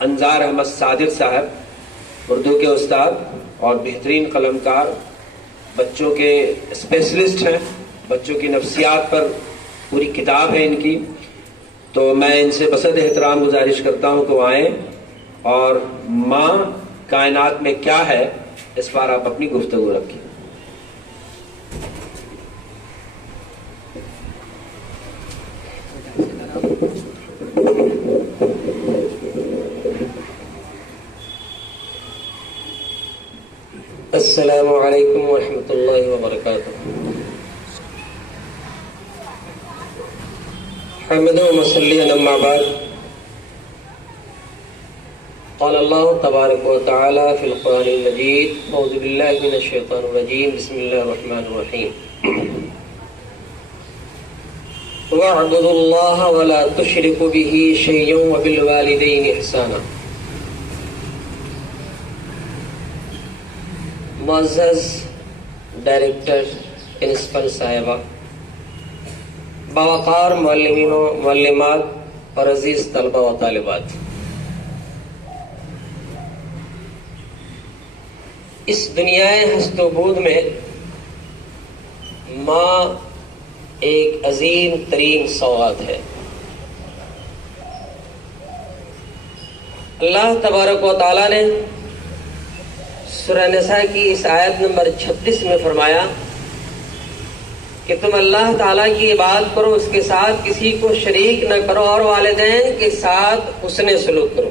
انظار احمد صادق صاحب اردو کے استاد اور بہترین قلمکار، بچوں کے اسپیشلسٹ ہیں، بچوں کی نفسیات پر پوری کتاب ہے ان کی. تو میں ان سے بسط احترام گزارش کرتا ہوں کہ وہ آئیں اور ماں کائنات میں کیا ہے اس پر آپ اپنی گفتگو رکھیں. السلام علیکم ورحمۃ اللہ وبرکاتہ. حمد و مصلی اما بعد، قال اللہ تبارک و تعالی فی القرآن المجید، اعوذ باللہ من الشیطان الرجیم، بسم اللہ الرحمن الرحیم. وَاعْبُدُوا اللَّهَ وَلَا تُشْرِكُوا بِهِ شَيْئًا وَبِالْوَالِدَيْنِ إِحْسَانًا. معزز ڈائریکٹر پرنسپل صاحبہ، باوقار معلمین و معلمات اور عزیز طلبہ و طالبات، اس دنیا ہست و بود میں ماں ایک عظیم ترین سوغات ہے. اللہ تبارک و تعالیٰ نے سورہ نساء کی اس آیت نمبر 36 میں فرمایا کہ تم اللہ تعالیٰ کی عبادت کرو، اس کے ساتھ کسی کو شریک نہ کرو، اور والدین کے ساتھ حسن سلوک کرو.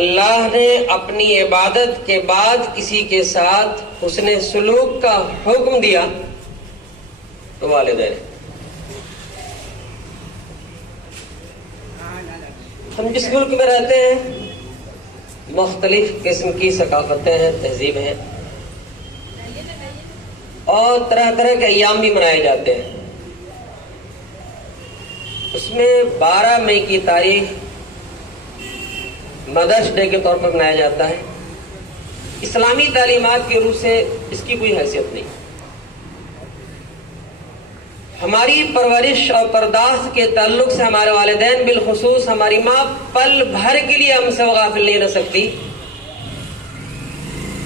اللہ نے اپنی عبادت کے بعد کسی کے ساتھ حسن سلوک کا حکم دیا تو والدین. ہم جس ملک میں رہتے ہیں مختلف قسم کی ثقافتیں ہیں، تہذیب ہیں، اور طرح طرح کے ایام بھی منائے جاتے ہیں. اس میں 12 مئی کی تاریخ مدرس ڈے کے طور پر منایا جاتا ہے. اسلامی تعلیمات کے روح سے اس کی کوئی حیثیت نہیں. ہماری پرورش اور پرداخت کے تعلق سے ہمارے والدین، بالخصوص ہماری ماں، پل بھر کے لیے ہم سے غافل نہیں رہ سکتی،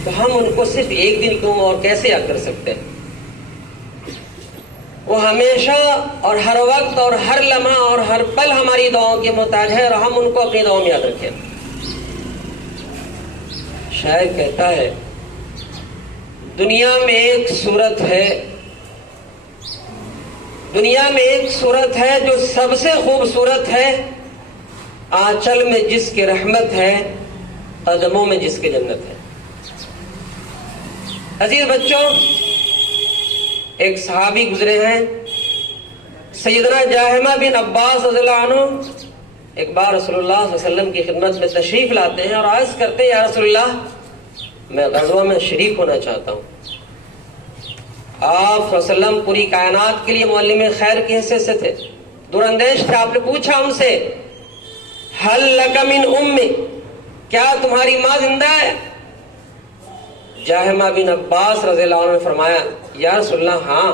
تو ہم ان کو صرف ایک دن کیوں اور کیسے یاد کر سکتے ہیں؟ وہ ہمیشہ اور ہر وقت اور ہر لمحہ اور ہر پل ہماری دعاؤں کے محتاج ہے، اور ہم ان کو اپنی دعاؤں میں یاد رکھیں. شاعر کہتا ہے، دنیا میں ایک صورت ہے، دنیا میں ایک صورت ہے جو سب سے خوبصورت ہے، آنچل میں جس کی رحمت ہے، قدموں میں جس کی جنت ہے. عزیز بچوں، ایک صحابی گزرے ہیں، سیدنا جاہمہ بن عباس رضی اللہ عنہ ایک بار رسول اللہ صلی اللہ علیہ وسلم کی خدمت میں تشریف لاتے ہیں اور عرض کرتے ہیں، یا رسول اللہ، میں غزوہ میں شریک ہونا چاہتا ہوں. آپ صلی اللہ علیہ وسلم پوری کائنات کے لیے معلم خیر کی حیثیت سے تھے، دور اندیش تھے. آپ نے پوچھا ان سے، ہل لک من امی، کیا تمہاری ماں زندہ ہے؟ جاہمہ بن عباس رضی اللہ عنہ نے فرمایا، یا رسول اللہ، ہاں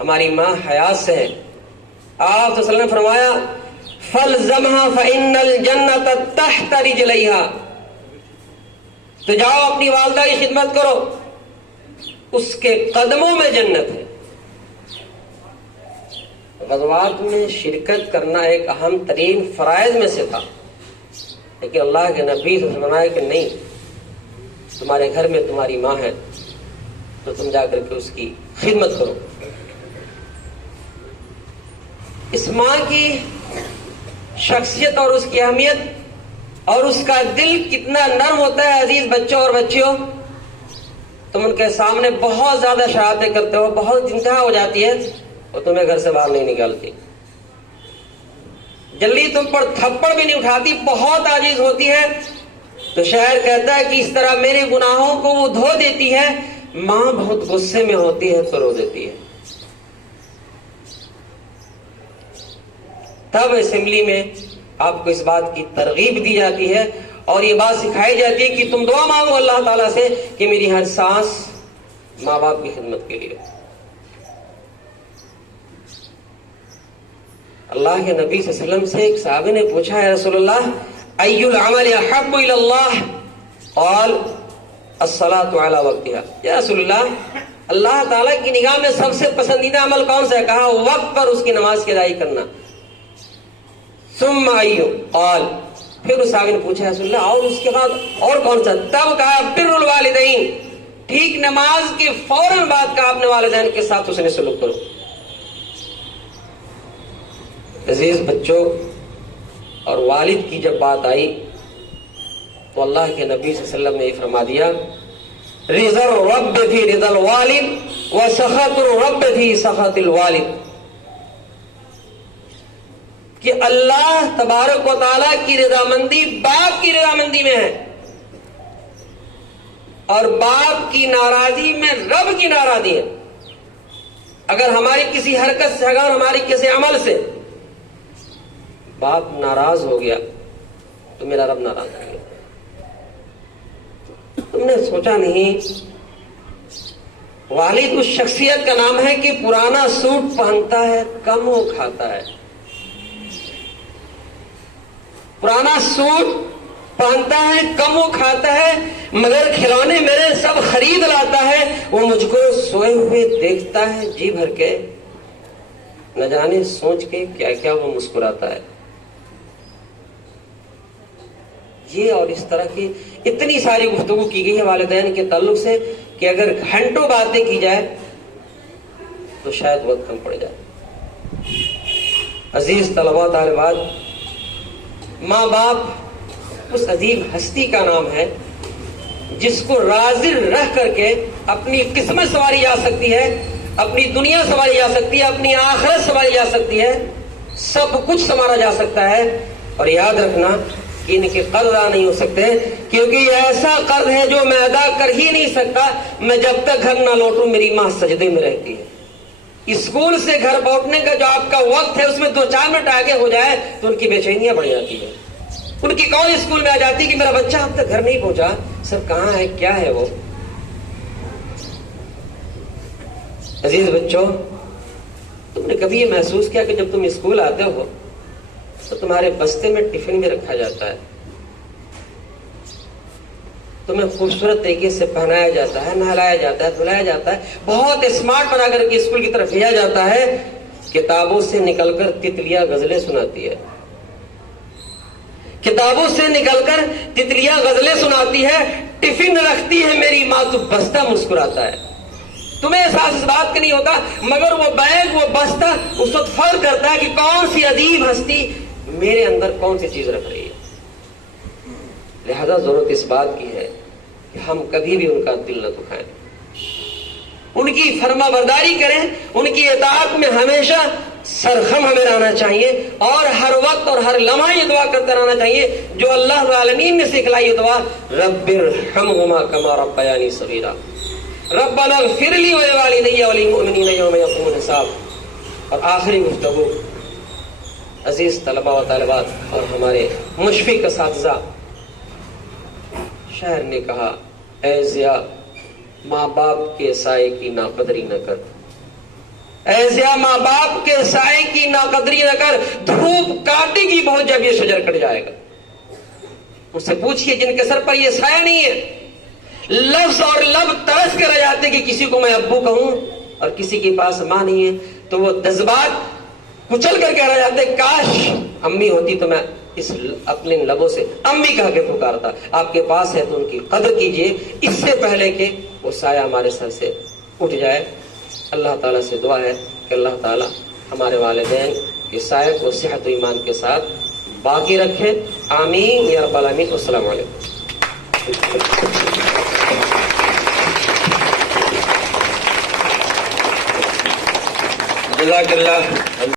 ہماری ماں حیات سے ہے. آپ صلی اللہ علیہ وسلم نے فرمایا، فَالْزَمْهَا فَإِنَّ الْجَنَّةَ تَحْتَ رِجْلَيْهَا، تو جاؤ اپنی والدہ کی خدمت کرو، اس کے قدموں میں جنت ہے. غزوات میں شرکت کرنا ایک اہم ترین فرائض میں سے تھا، لیکن اللہ کے نبی سے فرمایا کہ نہیں، تمہارے گھر میں تمہاری ماں ہے تو تم جا کر کے اس کی خدمت کرو. اس ماں کی شخصیت اور اس کی اہمیت اور اس کا دل کتنا نرم ہوتا ہے. عزیز بچوں اور بچیوں، تم ان کے سامنے بہت زیادہ شرارتیں کرتے ہو، بہت انتہا ہو جاتی ہے، اور تمہیں گھر سے باہر نہیں نکالتی. جلدی تم پر تھپڑ بھی نہیں اٹھاتی، بہت عاجز ہوتی ہے. تو شاعر کہتا ہے کہ اس طرح میرے گناہوں کو وہ دھو دیتی ہے. ماں بہت غصے میں ہوتی ہے تو رو دیتی ہے. تب اسمبلی میں آپ کو اس بات کی ترغیب دی جاتی ہے اور یہ بات سکھائی جاتی ہے کہ تم دعا مانگو اللہ تعالیٰ سے کہ میری ہر سانس ماں باپ کی خدمت کے لیے. اللہ کے نبی صلی اللہ علیہ وسلم سے ایک صحابی نے پوچھا ہے رسول اللہ ایل العمل احب الی اللہ قال الصلاۃ علی وقتها، یا رسول اللہ تعالیٰ کی نگاہ میں سب سے پسندیدہ عمل کون سا ہے؟ کہا وقت پر اس کی نماز کی ادائیگی کرنا۔ ثم ایو قال، پھر اس صحابی نے پوچھا رسول اللہ اور اس کے بعد اور کون سا؟ تب کہا بر الوالدین، ٹھیک نماز کے فوراً بعد کہا اپنے والدین کے ساتھ اس نے سلوک کرو۔ عزیز بچوں، اور والد کی جب بات آئی تو اللہ کے نبی صلی اللہ علیہ وسلم نے یہ فرما دیا رضا الرب فی رضا الوالد و سخط الرب فی سخط الوالد، کہ اللہ تبارک و تعالیٰ کی رضامندی باپ کی رضامندی میں ہے، اور باپ کی ناراضی میں رب کی ناراضی ہے۔ اگر ہماری کسی حرکت سے، اگر ہماری کسی عمل سے باپ ناراض ہو گیا تو میرا رب ناراض ہو گیا۔ تم نے سوچا نہیں والد اس شخصیت کا نام ہے کہ پرانا سوٹ پہنتا ہے، کم وہ کھاتا ہے، پرانا سوٹ پہنتا ہے، کم وہ کھاتا ہے، مگر کھلونے میرے سب خرید لاتا ہے، وہ مجھ کو سوئے ہوئے دیکھتا ہے جی بھر کے، نہ جانے سوچ کے کیا کیا وہ مسکراتا ہے۔ یہ اور اس طرح کی اتنی ساری گفتگو کی گئی ہے والدین کے تعلق سے کہ اگر گھنٹوں باتیں کی جائے تو شاید وقت کم پڑ جائے۔ عزیز طلباء طالبات، ماں باپ اس عظیم ہستی کا نام ہے جس کو راضی رہ کر کے اپنی قسمت سنواری جا سکتی ہے، اپنی دنیا سنواری جا سکتی ہے، اپنی آخرت سنواری جا سکتی ہے، سب کچھ سنوارا جا سکتا ہے۔ اور یاد رکھنا کہ ان کے قرض ادا نہیں ہو سکتے، کیونکہ یہ ایسا قرض ہے جو میں ادا کر ہی نہیں سکتا۔ میں جب تک گھر نہ لوٹوں میری ماں سجدے میں رہتی ہے۔ اسکول سے گھر لوٹنے کا جو آپ کا وقت ہے اس میں 2-4 منٹ آگے ہو جائے تو ان کی بے چینیاں بڑھ جاتی ہیں۔ ان کی کون اسکول میں آ جاتی کہ میرا بچہ اب تک گھر نہیں پہنچا، سر کہاں ہے، کیا ہے وہ۔ عزیز بچوں، تم نے کبھی یہ محسوس کیا کہ جب تم اسکول آتے ہو تو تمہارے بستے میں ٹفن بھی رکھا جاتا ہے، تمہیں خوبصورت طریقے سے پہنایا جاتا ہے، نہلایا جاتا ہے، دھلایا جاتا ہے، بہت اسمارٹ بنا کر کے اسکول کی طرف بھیجا جاتا ہے، کتابوں سے نکل کر تتلیاں غزلیں سناتی ہے، کتابوں سے نکل کر تتلیاں غزلیں سناتی ہے، ٹفن رکھتی ہے میری ماں تو بستہ مسکراتا ہے۔ تمہیں احساس اس بات کا نہیں ہوتا، مگر وہ بیگ، وہ بستہ اس وقت فرق کرتا ہے کہ کون سی عظیم ہستی میرے اندر کون سی چیز رکھ رہی ہے۔ لہذا ضرورت اس بات کی ہے کہ ہم کبھی بھی ان کا دل نہ دکھائیں، ان کی فرما برداری کریں، ان کی اطاعت میں ہمیشہ سرخم ہمیں رہنا چاہیے، اور ہر وقت اور ہر لمحہ یہ دعا کرتے رہنا چاہیے جو اللہ العالمین نے سکھلائی یہ دعا، رب ارحمہما کما ربیانی صغیرا، ربنا اغفر لی ولوالدی وللمؤمنین یوم یقوم الحساب۔ اور آخری گفتگو، عزیز طلباء و طالبات اور ہمارے مشفق اساتذہ، شاعر نے کہا اے ضیا ماں باپ کے سائے کی ناقدری نہ کر، اے ضیا ماں باپ کے سائے کی ناقدری نہ کر، دھوپ کاٹے گی بہت جب یہ شجر کٹ جائے گا۔ اس سے پوچھئے جن کے سر پر یہ سایہ نہیں ہے، لفظ اور لب ترس کے رہ جاتے کہ کسی کو میں ابو کہوں اور کسی کے پاس ماں نہیں ہے، تو وہ جذبات کچل کر کہہ رہ جاتے کاش امی ہوتی تو میں اس اپنے لبوں سے امی کہہ کے پکارتا۔ آپ کے پاس ہے تو ان کی قدر کیجئے اس سے پہلے کہ وہ سایہ ہمارے سر سے اٹھ جائے۔ اللہ تعالیٰ سے دعا ہے کہ اللہ تعالیٰ ہمارے والدین کے سایہ کو صحت و ایمان کے ساتھ باقی رکھے، آمین یا رب العالمین۔ السلام علیکم۔ جزاک اللہ۔